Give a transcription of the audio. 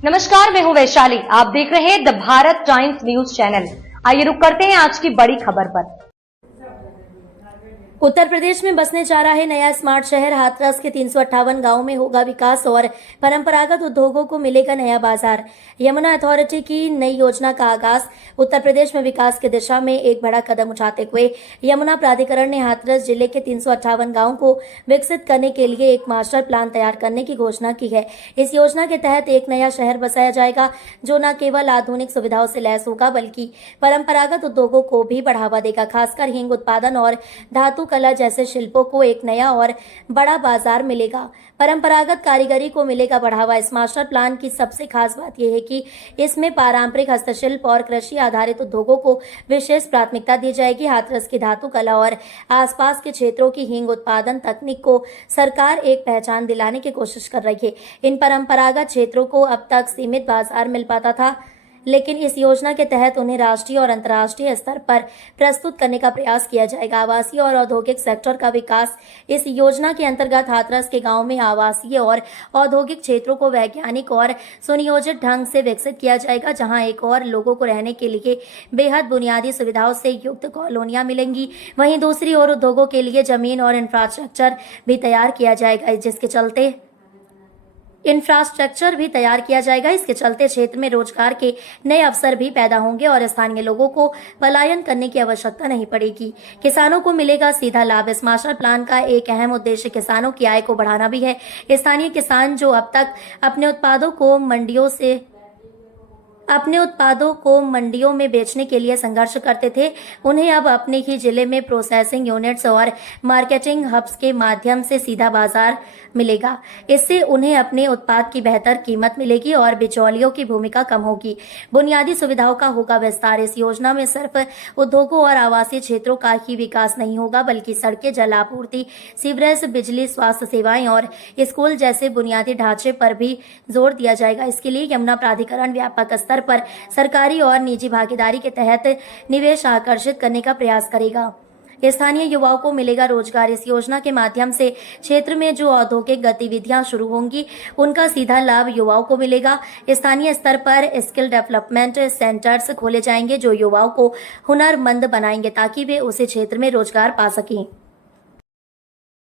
नमस्कार, मैं हूं वैशाली। आप देख रहे हैं the Bharat times news channel. आइए रुक करते हैं आज की बड़ी खबर पर। उत्तर प्रदेश में बसने जा रहा है नया स्मार्ट शहर। हाथरस के 358 गांवों में होगा विकास और परंपरागत उद्योगों को मिलेगा नया बाजार। यमुना अथॉरिटी की नई योजना का आगाज। उत्तर प्रदेश में विकास की दिशा में एक बड़ा कदम उठाते हुए यमुना प्राधिकरण ने हाथरस जिले के 358 गाँव को विकसित करने के लिए एक मास्टर प्लान तैयार करने की घोषणा की है। इस योजना के तहत एक नया शहर बसाया जाएगा जो न केवल आधुनिक सुविधाओं से लैस होगा बल्कि परंपरागत उद्योगों को भी बढ़ावा देगा। खासकर हींग उत्पादन और धातु कला जैसे शिल्पों को एक नया और बड़ा बाजार मिलेगा। परंपरागत कारीगरी को मिलेगा बढ़ावा। इस मास्टर प्लान की सबसे खास बात यह है कि इसमें पारंपरिक हस्तशिल्प और कृषि आधारित उद्योगों को विशेष प्राथमिकता दी जाएगी। हाथरस की धातु कला और आसपास के क्षेत्रों की हींग उत्पादन तकनीक को सरकार एक पहचान दिलाने की कोशिश कर रही है। इन परंपरागत क्षेत्रों को अब तक सीमित बाजार मिल पाता था, लेकिन इस योजना के तहत उन्हें राष्ट्रीय और अंतर्राष्ट्रीय स्तर पर प्रस्तुत करने का प्रयास किया जाएगा। आवासीय और औद्योगिक सेक्टर का विकास। इस योजना के अंतर्गत हाथरस के गांव में आवासीय और औद्योगिक क्षेत्रों को वैज्ञानिक और सुनियोजित ढंग से विकसित किया जाएगा, जहां एक और लोगों को रहने के लिए बेहद बुनियादी सुविधाओं से युक्त कॉलोनियां मिलेंगी। वहीं दूसरी ओर उद्योगों के लिए जमीन और इंफ्रास्ट्रक्चर भी तैयार किया जाएगा, इसके चलते क्षेत्र में रोजगार के नए अवसर भी पैदा होंगे और स्थानीय लोगों को पलायन करने की आवश्यकता नहीं पड़ेगी। किसानों को मिलेगा सीधा लाभ। इस मास्टर प्लान का एक अहम उद्देश्य किसानों की आय को बढ़ाना भी है। स्थानीय किसान जो अब तक अपने उत्पादों को मंडियों में बेचने के लिए संघर्ष करते थे, उन्हें अब अपने ही जिले में प्रोसेसिंग यूनिट्स और मार्केटिंग हब्स के माध्यम से सीधा बाजार मिलेगा। इससे उन्हें अपने उत्पाद की बेहतर कीमत मिलेगी और बिचौलियों की भूमिका कम होगी। बुनियादी सुविधाओं का होगा विस्तार। इस योजना में सिर्फ उद्योगों और आवासीय क्षेत्रों का ही विकास नहीं होगा बल्कि सड़कें, जल आपूर्ति, सीवरेज, बिजली, स्वास्थ्य सेवाएं और स्कूल जैसे बुनियादी ढांचे पर भी जोर दिया जाएगा। इसके लिए यमुना प्राधिकरण व्यापक स्तर पर सरकारी और निजी भागीदारी के तहत निवेश आकर्षित करने का प्रयास करेगा। स्थानीय युवाओं को मिलेगा रोजगार। इस योजना के माध्यम से क्षेत्र में जो औद्योगिक गतिविधियां शुरू होंगी उनका सीधा लाभ युवाओं को मिलेगा। स्थानीय स्तर पर स्किल डेवलपमेंट सेंटर्स खोले जाएंगे जो युवाओं को हुनरमंद बनाएंगे ताकि वे उस क्षेत्र में रोजगार पा सकें।